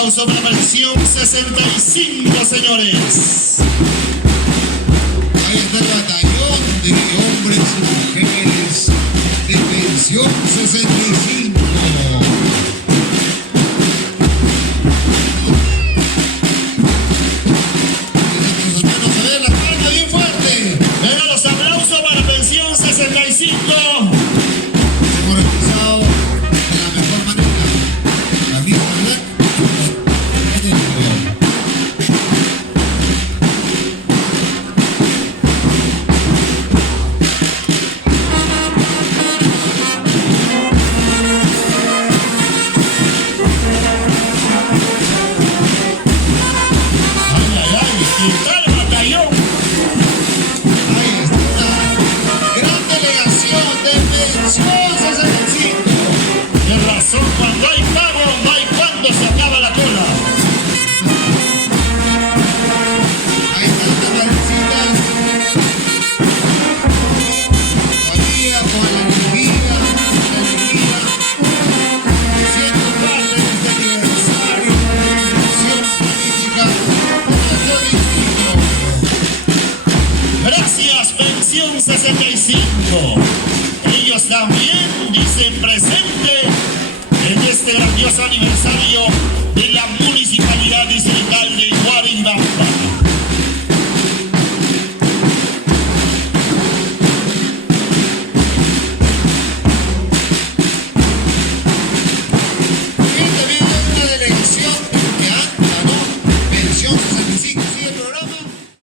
aplauso para la versión 65, señores. Ahí está el batallón de hombres y mujeres de pensión 65. Venga, los aplausos para pensión 65. Hemos realizado de la mejor manera. La misma verdad. Cuando hay pago, no hay cuando se acaba la cola. Ahí están las madrecitas. Todavía con la alegría, siendo parte de este aniversario de la Revolución Política de nuestro distrito. Gracias, pensión 65. Ellos también dicen presente en este grandioso aniversario de la Municipalidad Distrital de Guarimba.